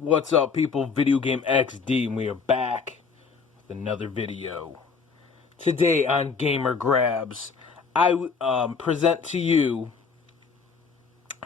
What's up, people? Video Game XD, and we are back with another video. Today on Gamer Grabs, I present to you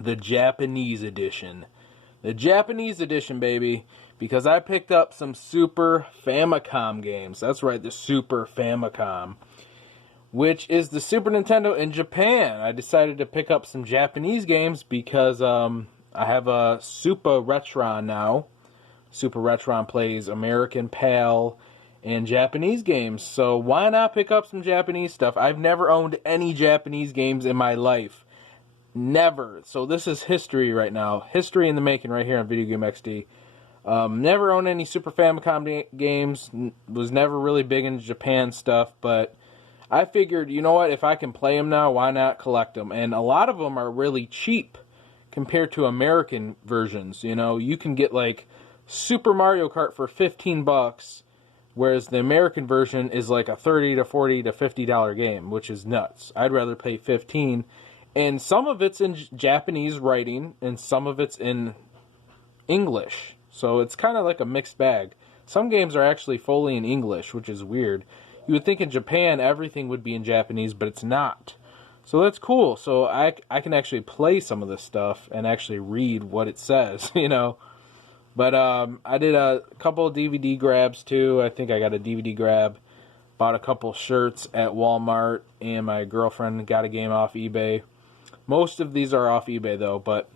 the Japanese edition. The Japanese edition, baby, because I picked up some Super Famicom games. That's right, the Super Famicom, which is the Super Nintendo in Japan. I decided to pick up some Japanese games because I have a SupaRetron now. SupaRetron plays American, PAL, and Japanese games. So why not pick up some Japanese stuff? I've never owned any Japanese games in my life. Never. So this is history right now. History in the making right here on Video Game XD. Never owned any Super Famicom games. Was never really big into Japan stuff. But I figured, you know what? If I can play them now, why not collect them? And a lot of them are really cheap compared to American versions. You know, you can get like Super Mario Kart for $15, whereas the American version is like a $30 to $40 to $50 game, which is nuts. I'd rather pay $15, and some of it's in Japanese writing, and some of it's in English. So it's kind of like a mixed bag. Some games are actually fully in English, which is weird. You would think in Japan everything would be in Japanese, but it's not. So that's cool. So I can actually play some of this stuff and actually read what it says, you know. But I did a couple of DVD grabs too. I think I got a DVD grab. Bought a couple shirts at Walmart, and my girlfriend got a game off eBay. Most of these are off eBay though, but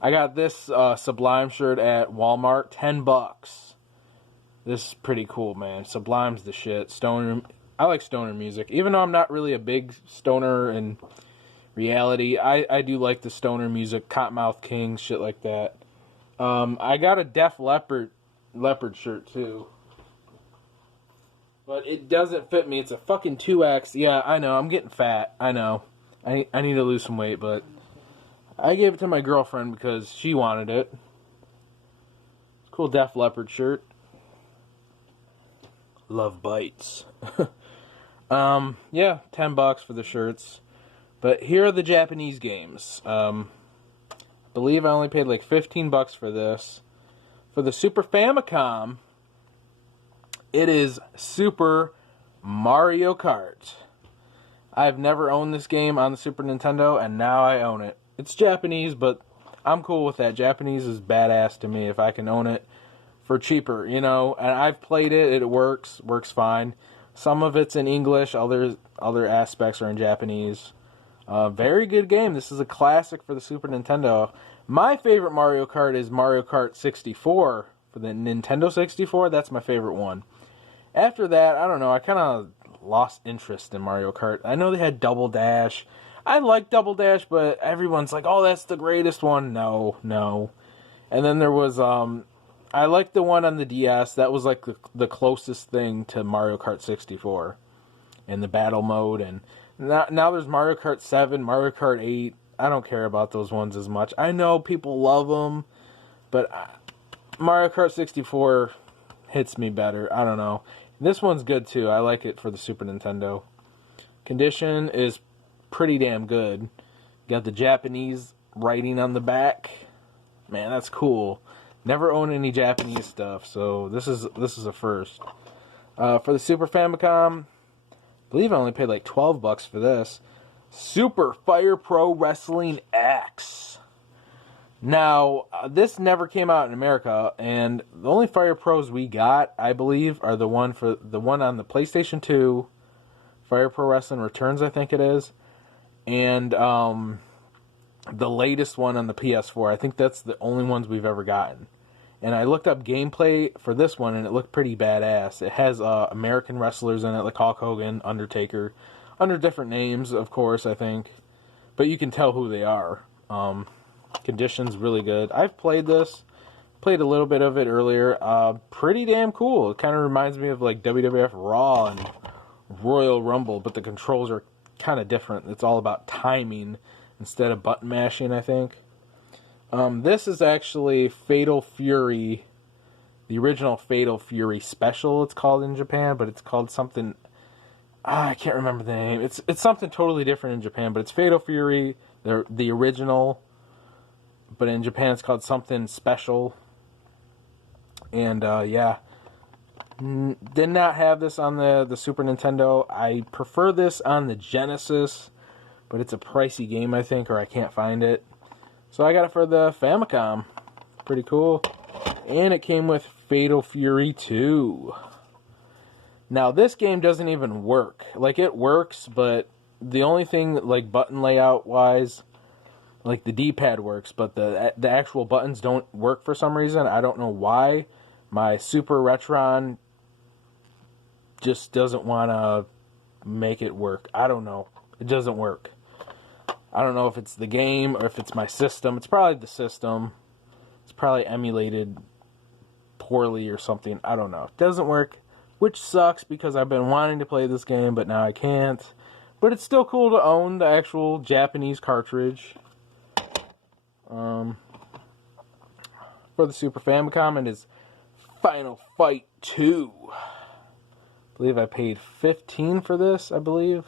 I got this Sublime shirt at Walmart, $10. This is pretty cool, man. Sublime's the shit. Stoner. I like stoner music. Even though I'm not really a big stoner in reality, I do like the stoner music, Cottonmouth Kings, shit like that. I got a Def Leppard shirt too. But it doesn't fit me. It's a fucking 2X. Yeah, I know. I'm getting fat. I know. I need to lose some weight, but I gave it to my girlfriend because she wanted it. Cool Def Leppard shirt. Love bites. Yeah, $10 for the shirts. But here are the Japanese games. I believe I only paid like $15 for this. For the Super Famicom, it is Super Mario Kart. I've never owned this game on the Super Nintendo, and now I own it. It's Japanese, but I'm cool with that. Japanese is badass to me if I can own it for cheaper, you know. And I've played it. It works fine. Some of it's in English. Other aspects are in Japanese. Very good game. This is a classic for the Super Nintendo. My favorite Mario Kart is Mario Kart 64 for the Nintendo 64. That's my favorite one. After that, I don't know. I kind of lost interest in Mario Kart. I know they had Double Dash. I like Double Dash, but everyone's like, "Oh, that's the greatest one." No. And then there was I like the one on the DS. That was like the closest thing to Mario Kart 64 in the battle mode. And now there's Mario Kart 7, Mario Kart 8. I don't care about those ones as much. I know people love them, but Mario Kart 64 hits me better. I don't know. This one's good too. I like it for the Super Nintendo. Condition is pretty damn good. Got the Japanese writing on the back. Man, that's cool. Never owned any Japanese stuff, so this is a first. For the Super Famicom, I believe I only paid like $12 for this. Super Fire Pro Wrestling X. Now, this never came out in America, and the only Fire Pros we got, I believe, are the one on the PlayStation 2, Fire Pro Wrestling Returns, I think it is, and the latest one on the PS4. I think that's the only ones we've ever gotten. And I looked up gameplay for this one, and it looked pretty badass. It has American wrestlers in it, like Hulk Hogan, Undertaker, under different names, of course, I think. But you can tell who they are. Condition's really good. I've played this. Played a little bit of it earlier. Pretty damn cool. It kind of reminds me of like WWF Raw and Royal Rumble, but the controls are kind of different. It's all about timing instead of button mashing, I think. This is actually Fatal Fury, the original Fatal Fury Special, it's called in Japan, but it's called something, I can't remember the name. It's something totally different in Japan, but it's Fatal Fury, the original, but in Japan it's called something special. And yeah, did not have this on the Super Nintendo. I prefer this on the Genesis, but it's a pricey game, I think, or I can't find it. So I got it for the Famicom. Pretty cool. And it came with Fatal Fury 2. Now, this game doesn't even work. Like, it works, but the only thing, like, button layout-wise, like, the D-pad works, but the actual buttons don't work for some reason. I don't know why. My SupaRetron just doesn't want to make it work. I don't know. It doesn't work. I don't know if it's the game or if it's my system. It's probably the system. It's probably emulated poorly or something. I don't know. It doesn't work, which sucks because I've been wanting to play this game, but now I can't. But it's still cool to own the actual Japanese cartridge. For the Super Famicom, it is Final Fight 2. I believe I paid $15 for this, I believe.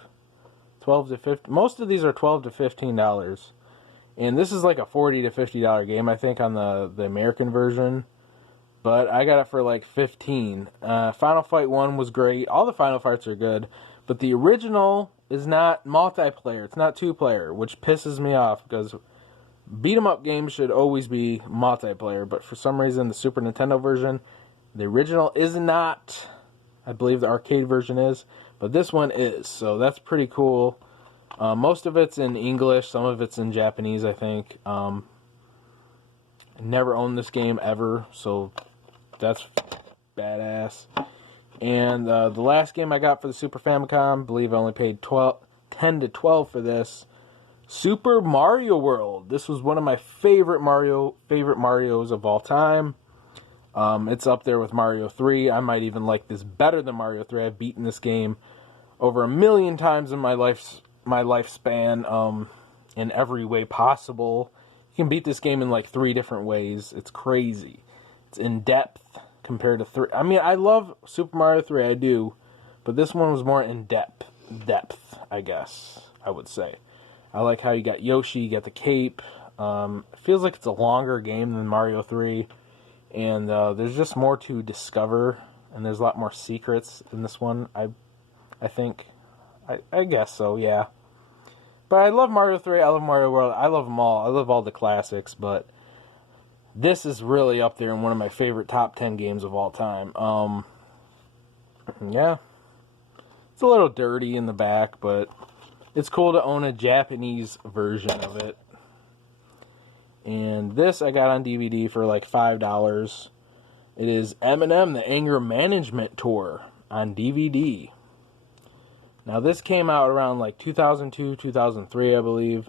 12 to 50. Most of these are $12 to $15. And this is like a $40 to $50 game, I think, on the American version. But I got it for like $15. Final Fight 1 was great. All the Final Fights are good. But the original is not multiplayer. It's not two-player, which pisses me off because beat-em-up games should always be multiplayer. But for some reason, the Super Nintendo version, the original is not. I believe the arcade version is. But this one is. So that's pretty cool. Most of it's in English. Some of it's in Japanese, I think. Never owned this game ever. So that's badass. And the last game I got for the Super Famicom, I believe I only paid $10 to $12 for this. Super Mario World. This was one of my favorite Marios of all time. It's up there with Mario 3. I might even like this better than Mario 3. I've beaten this game over 1 million times in my lifespan, in every way possible. You can beat this game in like 3 different ways. It's crazy. It's in depth compared to 3. I mean, I love Super Mario 3, I do, but this one was more in depth, I guess, I would say. I like how you got Yoshi, you got the cape. It feels like it's a longer game than Mario 3, and there's just more to discover, and there's a lot more secrets in this one, I think. I guess so, yeah. But I love Mario 3, I love Mario World, I love them all. I love all the classics, but this is really up there in one of my favorite top 10 games of all time. Yeah. It's a little dirty in the back, but it's cool to own a Japanese version of it. And this I got on DVD for like $5. It is Eminem, the Anger Management Tour on DVD. Now this came out around like 2002, 2003, I believe.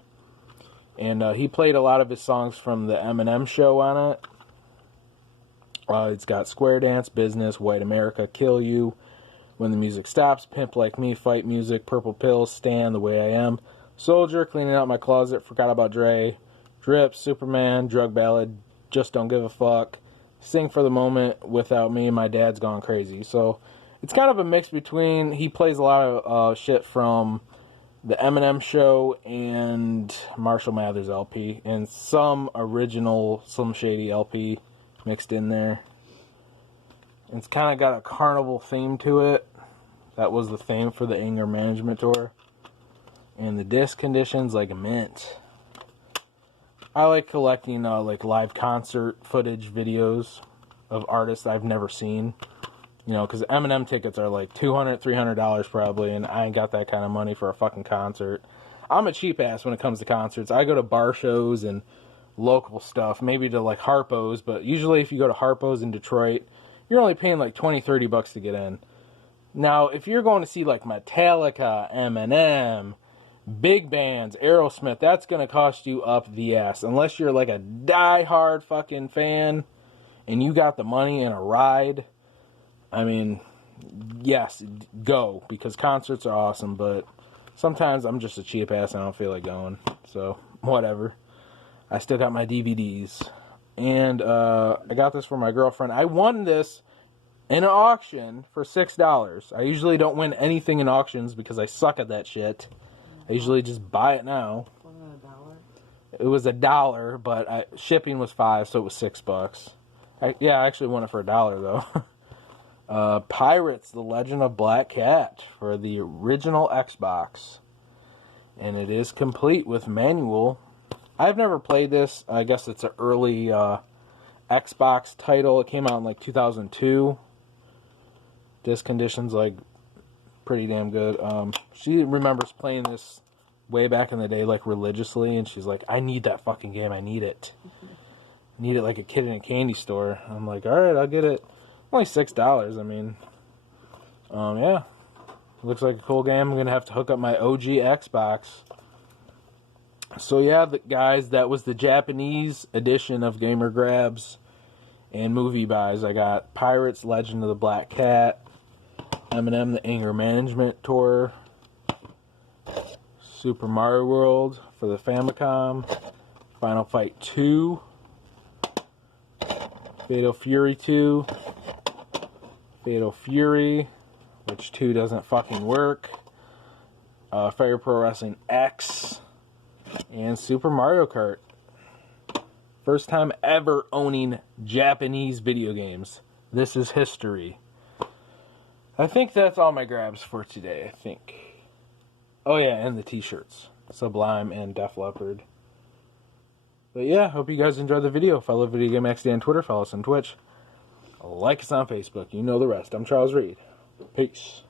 And he played a lot of his songs from the Eminem show on it. It's got Square Dance, Business, White America, Kill You, When the Music Stops, Pimp Like Me, Fight Music, Purple Pills, Stand, The Way I Am, Soldier, Cleaning Out My Closet, Forgot About Dre, Drip, Superman, Drug Ballad, Just Don't Give a Fuck, Sing for the Moment, Without Me, My Dad's Gone Crazy. So it's kind of a mix between, he plays a lot of shit from the Eminem show and Marshall Mathers LP, and some original Slim Shady LP mixed in there. And it's kind of got a carnival theme to it. That was the theme for the Anger Management Tour. And the disc conditions like mint. I like collecting like live concert footage videos of artists I've never seen. You know, because Eminem tickets are like $200, $300 probably, and I ain't got that kind of money for a fucking concert. I'm a cheap ass when it comes to concerts. I go to bar shows and local stuff, maybe to like Harpo's, but usually if you go to Harpo's in Detroit, you're only paying like $20, $30 to get in. Now, if you're going to see like Metallica, Eminem, big bands, Aerosmith, that's going to cost you up the ass. Unless you're like a die-hard fucking fan and you got the money and a ride. I mean, yes, go, because concerts are awesome, but sometimes I'm just a cheap ass and I don't feel like going, so whatever. I still got my DVDs, and I got this for my girlfriend. I won this in an auction for $6. I usually don't win anything in auctions because I suck at that shit. I usually just buy it now. Wasn't it $1? It was $1, but shipping was $5, so it was $6. Yeah, I actually won it for $1 though. Pirates: The Legend of Black Cat for the original Xbox, and it is complete with manual. I've never played this. I guess it's an early Xbox title. It came out in like 2002. Disc condition's like pretty damn good. She remembers playing this way back in the day, like religiously, and she's like, "I need that fucking game. I need it. Need it like a kid in a candy store." I'm like, "All right, I'll get it." Only $6. I mean, yeah, looks like a cool game. I'm gonna have to hook up my OG Xbox. So yeah, guys, that was the Japanese edition of Gamer Grabs and movie buys. I got Pirates: Legend of the Black Cat, Eminem the Anger Management Tour, Super Mario World for the Famicom, Final Fight 2, Fatal Fury 2, Fatal Fury, which 2 doesn't fucking work, Fire Pro Wrestling X, and Super Mario Kart. First time ever owning Japanese video games. This is history. I think that's all my grabs for today, I think. Oh yeah, and the t-shirts. Sublime and Def Leppard. But yeah, hope you guys enjoyed the video. Follow Video Game XD on Twitter, follow us on Twitch. Like us on Facebook. You know the rest. I'm Charles Reed. Peace.